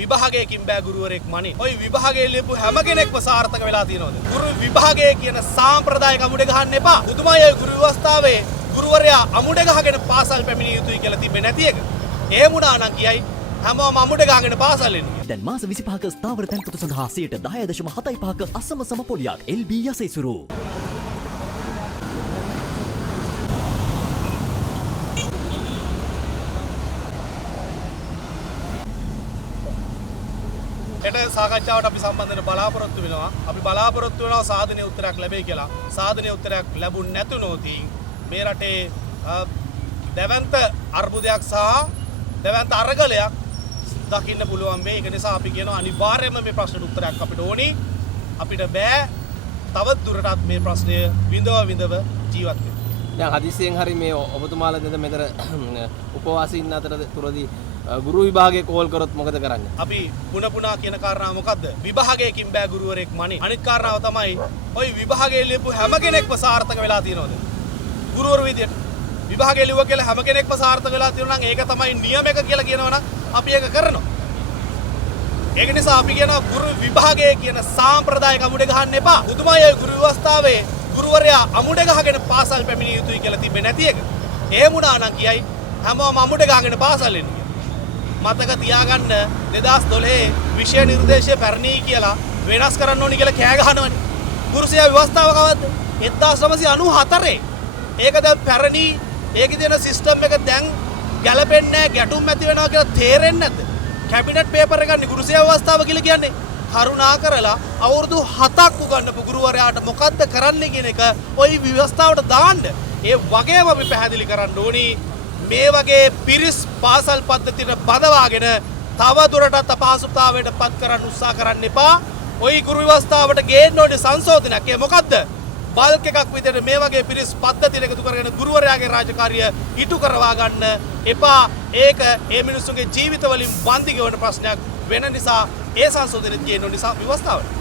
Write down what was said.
විභාගයකින් බෑ ගුරුවරයෙක් මනේ. ওই විභාගයේ ලියපු හැම කෙනෙක්ම සාර්ථක වෙලා තියෙනවද? ගුරු විභාගයේ කියන සාම්ප්‍රදායික අමුඩ ගහන්න එපා. පුදුමයි ඔය ගුරු ව්‍යවස්ථාවේ ගුරුවරයා අමුඩ ගහගෙන පාසල් පැමිණිය යුතුයි කියලා තිබෙන්නේ නැති එක. එහෙම වුණා නම් කියයි හැමෝම අමුඩ ගහගෙන පාසල් එන්නේ. දැන් මාස 25ක ස්ථාවර තැන්පතු සඳහා 10.75ක අසම සම පොලියක් LB යසයිසුරු. එට සාකච්ඡාවට අපි සම්බන්ධ වෙන බලාපොරොත්තු වෙනවා. අපි බලාපොරොත්තු වෙනවා සාධනීය උත්තරයක් ලැබෙයි කියලා. සාධනීය උත්තරයක් ලැබුණ නැතුනොත් මේ රටේ දැවැන්ත අර්බුදයක් සහ දැවැන්ත අරගලයක් දකින්න පුළුවන් මේ. ඒක නිසා අපි කියනවා අනිවාර්යයෙන්ම මේ ප්‍රශ්නෙට උත්තරයක් අපිට ඕනි. අපිට බෑ තවත් දුරටත් මේ ප්‍රශ්නය විඳව ජීවත් වෙන්න. දැන් හදිස්සියෙන් හරි මේ ඔබතුමාලා නේද මෙතන උපවාසී ඉන්න අතරතුරදී ගුරු විභාගයේ කෝල් කරොත් මොකද කරන්නේ? අපි පුනා කියන කාරණාව මොකද්ද? විභාගයකින් බෑ ගුරුවරයෙක් මනේ. අනිත් කාරණාව තමයි ওই විභාගයේ ලියපු හැම කෙනෙක්ම සාර්ථක වෙලා තියෙනවද? ගුරුවරු විදියට විභාගයේ ලියුවා කියලා හැම කෙනෙක්ම සාර්ථක වෙලා තියෙනවා නම් ඒක තමයි නියමයක කියලා කියනවා නම් අපි ඒක කරනවා. ඒක නිසා අපි කියනවා ගුරු විභාගයේ කියන සාම්ප්‍රදායික අමුඩ ගහන්න එපා. පුදුමයි ඔය ගුරු ව්‍යවස්ථාවේ ගුරුවරයා අමුඩ ගහගෙන පාසල් පැමිණිය යුතුයි කියලා තිබෙන්නේ නැති එක. එහෙම වුණා නම් කියයි හැමෝම අමුඩ ගහගෙන පාසල් එන්නේ. මතක තියාගන්න 2012 විෂය නිර්දේශය පැරණි කියලා වෙනස් කරන්න ඕනි කියලා කෑ ගහනවනේ. ගුරු සේවා ව්‍යවස්ථාව කවද්ද? 1994. ඒක දැන් පැරණි. ඒකේ තියෙන සිස්ටම් එක දැන් ගැලපෙන්නේ නැහැ, ගැටුම් ඇති වෙනවා කියලා තේරෙන්නේ නැද්ද? කැබිනට් පේපර් එක ගන්න ගුරු සේවා ව්‍යවස්ථාව කියලා කියන්නේ. කරුණා කරලා අවුරුදු 7ක් උගන්වපු ගුරුවරයාට මොකද්ද කරන්න කියන එක ওই ව්‍යවස්ථාවට දාන්න. ඒ වගේම අපි පැහැදිලි කරන්න ඕනි මේ වගේ පිරිස් පාසල් පද්ධතියට බදවාගෙන තව දුරටත් අපහසුතාවයට පත් කරන්න උත්සාහ කරන්න එපා. ওই ගුරු ව්‍යවස්ථාවට ගේන්න ඕනේ සංශෝධනයක්. ඒ මොකද්ද? බල්ක් එකක් විදිහට මේ වගේ පිරිස් පද්ධතියට එකතු කරගෙන ගුරුවරයාගේ රාජකාරිය ඉටු කරවා ගන්න එපා. ඒක මේ මිනිස්සුන්ගේ ජීවිත වලින් වන්දි ගෙවන ප්‍රශ්නයක් වෙන නිසා ඒ සංශෝධනෙත් ගේන්න ඕනේ ව්‍යවස්ථාවට.